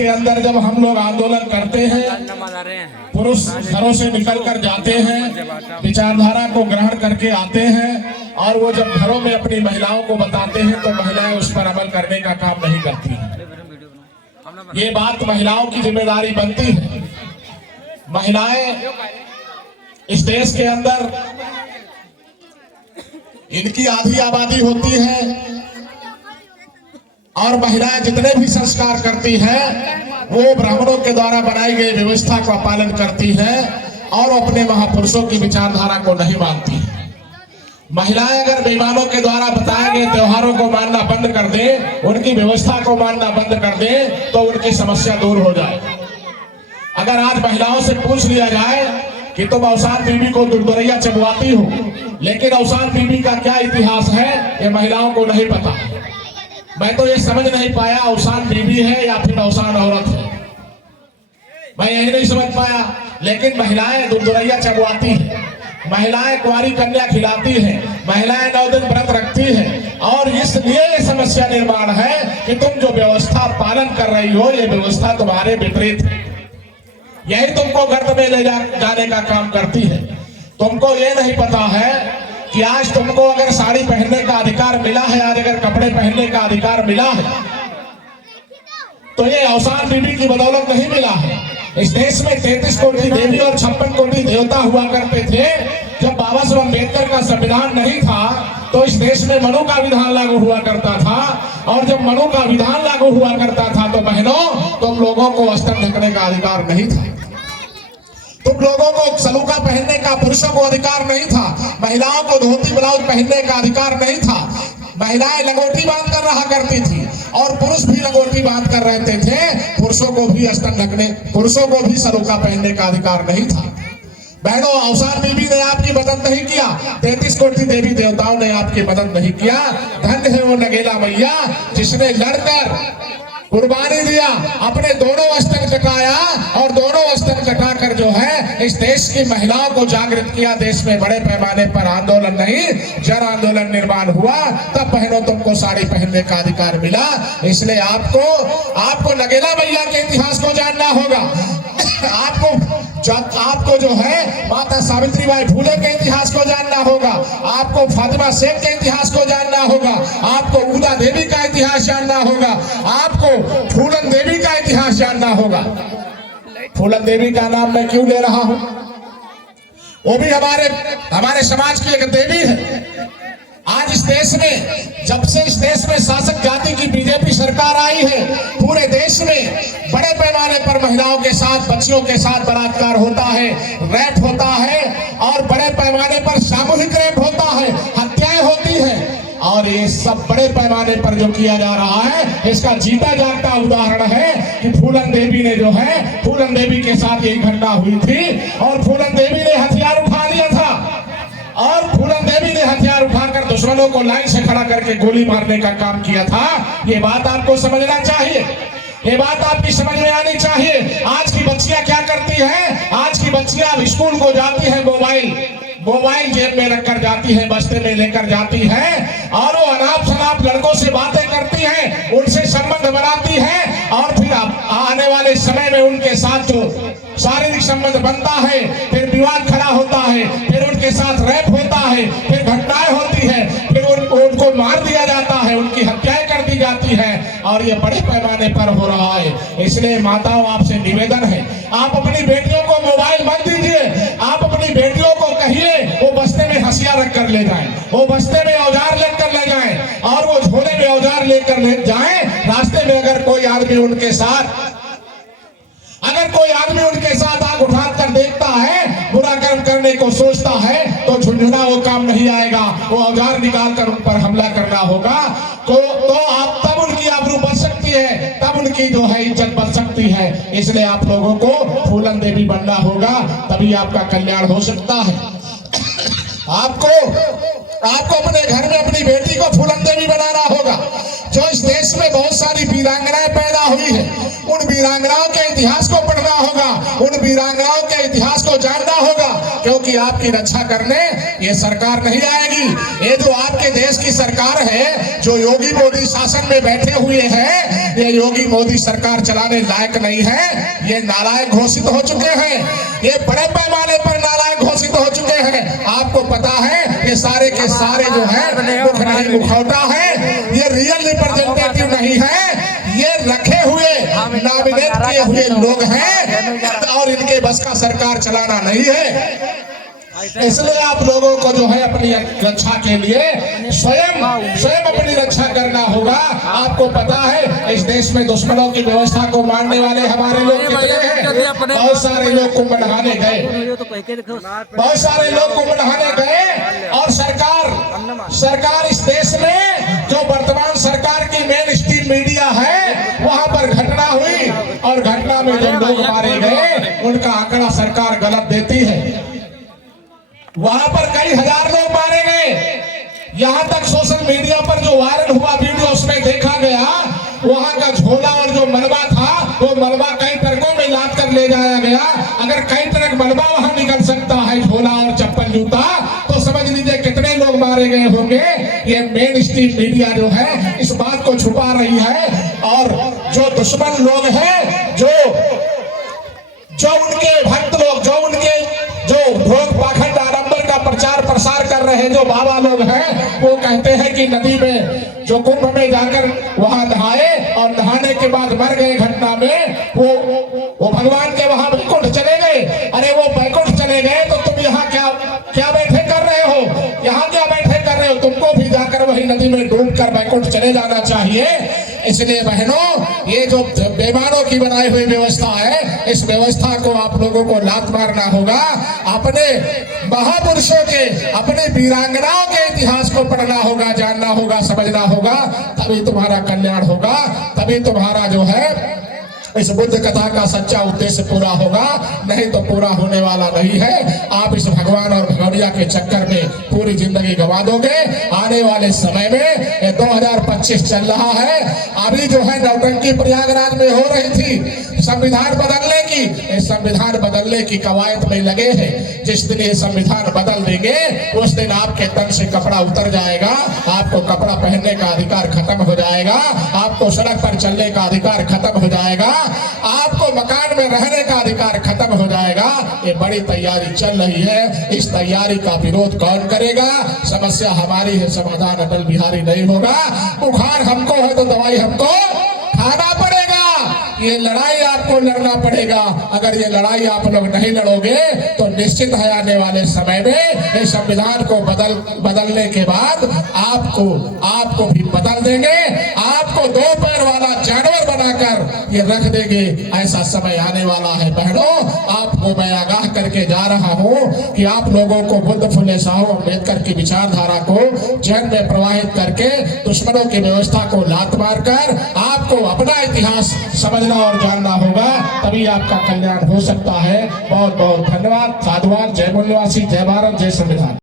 के अंदर जब हम लोग आंदोलन करते हैं, पुरुष घरों से निकलकर जाते हैं, विचारधारा को ग्रहण करके आते हैं, और वो जब घरों में अपनी महिलाओं को बताते हैं तो महिलाएं उस पर अमल करने का काम नहीं करती हैं। ये बात महिलाओं की जिम्मेदारी बनती है। महिलाएं इस देश के अंदर इनकी आधी आबादी होती है, और महिलाएं जितने भी संस्कार करती हैं वो ब्राह्मणों के द्वारा बनाई गई व्यवस्था का पालन करती हैं और अपने महापुरुषों की विचारधारा को नहीं मानती है। महिलाएं अगर बेईमानों के द्वारा बताए गए त्योहारों को मानना बंद कर दे, उनकी व्यवस्था को मानना बंद कर दे, तो उनकी समस्या दूर हो जाए। अगर आज महिलाओं से पूछ लिया जाए कि तुम अवसान बीबी को दुर्दरैया चबवाती हो, लेकिन अवसान बीबी का क्या इतिहास है ये महिलाओं को नहीं पता। मैं तो ये समझ नहीं पाया अवसान बीबी है या फिर अवसान औरत है, मैं यही नहीं समझ पाया। लेकिन महिलाएं दुर्दरैया चबवाती हैं, महिलाएं कुंवारी कन्या खिलाती हैं, महिलाएं 9 दिन व्रत रखती हैं, और इसलिए ये समस्या निर्माण है कि तुम जो व्यवस्था पालन कर रही हो ये व्यवस्था तुम्हारे विपरीत है, यही तुमको गर्त में ले जाने का काम करती है। तुमको ये नहीं पता है कि आज तुमको अगर साड़ी पहनने का अधिकार मिला है, आज अगर कपड़े पहनने का अधिकार मिला है, तो ये अवसान बीबी की बदौलत नहीं मिला है। इस देश में 33 कोटि देवी और 56 कोटि देवता हुआ करते थे। जब बाबा साहब अम्बेडकर का संविधान नहीं था तो इस देश में मनु का विधान लागू हुआ करता था, और जब मनु का विधान लागू हुआ करता था तो बहनों तुम लोगों को वस्त्र ढकने का अधिकार नहीं था, तुम लोगों को सलूका पहनने का पुरुषों को अधिकार नहीं था, महिलाओं को धोती ब्लाउज पहनने का अधिकार नहीं था। महिलाएं लंगोटी बांध कर रहा करती थी और पुरुष भी लंगोटी बांध कर रहते थे। पुरुषों को भी अस्त्र ढकने, पुरुषों को भी सलूका पहनने का अधिकार नहीं था। बहनों, अवसान बीबी ने आपकी मदद नहीं किया, 33 कोटि देवी देवताओं ने आपकी मदद नहीं किया। धन्य है वो नगेला मैया जिसने लड़कर कुर्बानी दिया, अपने दोनों वस्त्र कटाया, और दोनों वस्त्र कटाकर जो है इस देश की महिलाओं को जागृत किया। देश में बड़े पैमाने पर आंदोलन नहीं जन आंदोलन निर्माण हुआ, तब बहनों तुमको साड़ी पहनने का अधिकार मिला। इसलिए आपको नगेला मैया के इतिहास को जानना होगा। आपको जो है माता सावित्रीबाई फुले के इतिहास को जानना होगा, आपको फातिमा शेख के इतिहास को जानना होगा, आपको ऊदा देवी का इतिहास जानना होगा, आपको फूलन देवी का इतिहास जानना होगा। फूलन देवी का नाम मैं क्यों ले रहा हूं? वो भी हमारे समाज की एक देवी है। आज इस देश में, जब से इस देश में शासक जाति की बीजेपी सरकार आई है, पूरे देश में बड़े पैमाने पर महिलाओं के साथ, बच्चियों के साथ बलात्कार होता है, रेप होता है, और बड़े पैमाने पर सामूहिक रेप होता है, हत्याएं होती है। और ये सब बड़े पैमाने पर जो किया जा रहा है, इसका जीता जागता उदाहरण है कि फूलन देवी ने जो है, फूलन देवी के साथ यही घटना हुई थी, और फूलन देवी ने हथियार उठा लिया था, और फूलन देवी ने हथियार उठाकर दुश्मनों को लाइन से खड़ा करके गोली मारने का काम किया था। ये बात आपको समझना चाहिए, ये बात आपकी समझ में आनी चाहिए। आज की बच्चियां क्या करती हैं? आज की बच्चियां स्कूल को जाती हैं, मोबाइल जेब में रखकर जाती है, बस्ते में लेकर जाती है, और वो अनाप शनाप लड़कों से बातें करती हैं, उनसे संबंध बनाती है, और फिर आने वाले समय में उनके साथ जो शारीरिक संबंध बनता है, फिर विवाद खड़ा होता है, फिर उनके साथ रेप होता है, फिर घटनाएं होती है, फिर उनको मार दिया जाता है, उनकी हत्याएं कर दी जाती है, और ये बड़े पैमाने पर हो रहा है। इसलिए माताओं, आपसे निवेदन है, आप अपनी बेटियों को मोबाइल मत दीजिए, आप अपनी बेटियों को कहिए वो बस्ते में हंसिया रख कर ले जाएं, वो बस्ते में औजार लेकर ले जाएं, और वो झोले में औजार लेकर ले जाएं। रास्ते में अगर कोई आदमी उनके साथ आग उठाकर देखता है, बुरा कर्म करने को सोचता है, तो झुंझुना वो काम नहीं आएगा, वो औजार निकाल कर उन पर हमला करना होगा। तो आप तब उनकी आबरू बच सकती है, तब उनकी जो है इज्जत बच सकती है। इसलिए आप लोगों को फूलन देवी बनना होगा, तभी आपका कल्याण हो सकता है। आपको अपने घर में अपनी बेटी को फूलन देवी बनाना होगा। जो इस देश में बहुत सारी वीरांगनाएं पैदा हुई है, उन वीरांगनाओं के इतिहास को पढ़ना होगा, उन वीरांगनाओं के इतिहास को जानना होगा, क्योंकि आपकी रक्षा करने ये सरकार नहीं आएगी। ये जो आपके देश की सरकार है, जो योगी मोदी शासन में बैठे हुए हैं, ये योगी मोदी सरकार चलाने लायक नहीं है, ये नालायक घोषित हो चुके हैं, ये बड़े पैमाने पर नालायक घोषित हो चुके हैं। आपको पता है ये सारे के सारे जो है मुख नहीं मुखौटा है, ये रियल रिप्रेजेंटेटिव नहीं है, ये रखे हुए नॉमिनेट किए हुए लोग हैं और इनके बस का सरकार चलाना नहीं है। इसलिए आप लोगों को जो है अपनी रक्षा के लिए स्वयं अपनी रक्षा करना होगा। आपको पता है इस देश में दुश्मनों की व्यवस्था को मारने वाले हमारे लोग कितने हैं। बहुत सारे लोग कुंभ नहाने गए, बहुत सारे लोग कुंभ नहाने गए और सरकार इस देश में जो वर्तमान सरकार की मेन स्ट्रीम मीडिया है वहां पर घटना हुई और घटना में जो लोग मारे गए उनका आंकड़ा सरकार गलत देती है। वहां पर कई हजार लोग मारे गए, यहां तक सोशल मीडिया पर जो वायरल हुआ वीडियो उसमें देखा गया वहां का झोला और जो मलबा था वो मलबा कई ट्रकों में लाद कर ले जाया गया। अगर कई ट्रक मलबा वहां निकल सकता है, झोला और चप्पल जूता, तो समझ लीजिए कितने लोग मारे गए होंगे। ये मेन स्ट्रीम मीडिया जो है इस बात को छुपा रही है और जो दुश्मन लोग हैं, जो उनके भक्त लोग, जो भोग पाखंड आडंबर का प्रचार प्रसार कर रहे हैं, जो बाबा लोग हैं, वो कहते हैं कि नदी में जो कुंभ में जाकर वहां नहाए और नहाने के बाद मर गए घटना में, वो भगवान के वहां बैकुंठ चले गए। अरे वो बैकुंठ चले गए तो तुम यहाँ क्या बैठे कर रहे हो, यहाँ क्या बैठे कर रहे हो? तुमको भी जाकर वही नदी में डूब कर बैकुंठ चले जाना चाहिए। इसलिए बहनों, ये जो बेईमानों की बनाई हुई व्यवस्था है, इस व्यवस्था को आप लोगों को लात मारना होगा। अपने महापुरुषों के, अपने वीरांगनाओं के इतिहास को पढ़ना होगा, जानना होगा, समझना होगा, तभी तुम्हारा कल्याण होगा, तभी तुम्हारा जो है इस बुद्ध कथा का सच्चा उद्देश्य पूरा होगा, नहीं तो पूरा होने वाला नहीं है। आप इस भगवान और भगवैया के चक्कर में पूरी जिंदगी गंवा दोगे। आने वाले समय में 2025 चल रहा है, अभी जो है नौटंकी प्रयागराज में हो रही थी संविधान बदलने की, इस संविधान बदलने की कवायद में लगे हैं। जिस दिन ये संविधान बदल देंगे उस दिन आपके तन से कपड़ा उतर जाएगा, आपको कपड़ा पहनने का अधिकार खत्म हो जाएगा, आपको सड़क पर चलने का अधिकार खत्म हो जाएगा, आपको मकान में रहने का अधिकार खत्म हो जाएगा। ये बड़ी तैयारी चल रही है, इस तैयारी का विरोध कौन करेगा? समस्या हमारी है, समाधान अटल बिहारी नहीं होगा। बुखार हमको है तो दवाई हमको खाना पड़ेगा, ये लड़ाई आपको लड़ना पड़ेगा। अगर ये लड़ाई आप लोग नहीं लड़ोगे तो निश्चित है आने वाले समय में इस संविधान को बदलने के बाद आपको भी बदल देंगे, आपको दो पैर वाला जानवर बनाकर ये रख देंगे। ऐसा समय आने वाला है बहनों, आपको मैं आगाह करके जा रहा हूँ कि आप लोगों को बुद्ध फुले साहू अम्बेडकर की विचारधारा को जन में प्रवाहित करके दुश्मनों की व्यवस्था को लात मारकर आपको अपना इतिहास समझना और जानना होगा, तभी आपका कल्याण हो सकता है। बहुत बहुत धन्यवाद, साधुवाद, जय मूल्यवासी, जय भारत, जय संविधान।